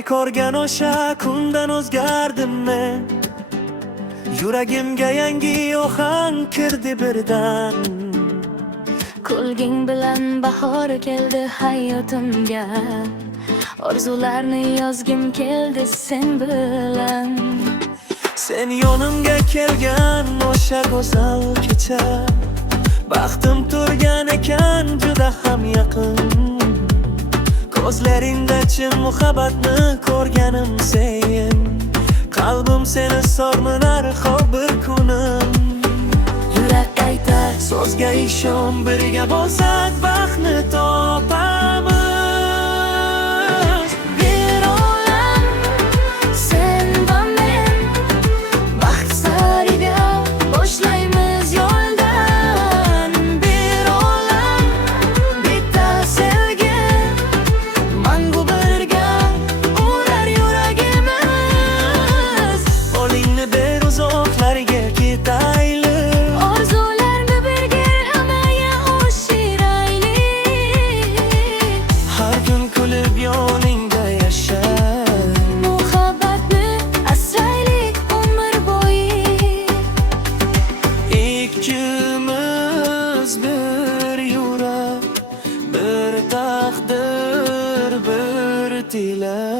Seni ko'rgan o'sha kundan o'zgardim men. Yuragimga yangi ohang kirdi birdan. Kulging bilan bahor keldi hayotimga. Orzularni yozgim keldi sen bilan. Sen yonimga kelgan o'sha go'zal kecha, baxtim turgan ekan juda ham yaqin. Ko'zlaringda chin muhabbatni ko'rganim sen. Qalbim seni sog'inar har bir kunim. Yurak aytar so'zga ishon, birga bo'lsak baxtni topamiz. Bir olam sen va men, baxt sariga boshlaymiz yo'ldan. Bir olam bitta sevgi, mangu birga urar yuragimiz. Qo'lingni ber uzoqlarga ketaylik. Orzularni birga amalga oshiraylik. Har kun kulib yoningda yashay. Muhabbatni asraylik umr bo'yi. Ikkimiz bir yurak, bir taqdir, bir tilak.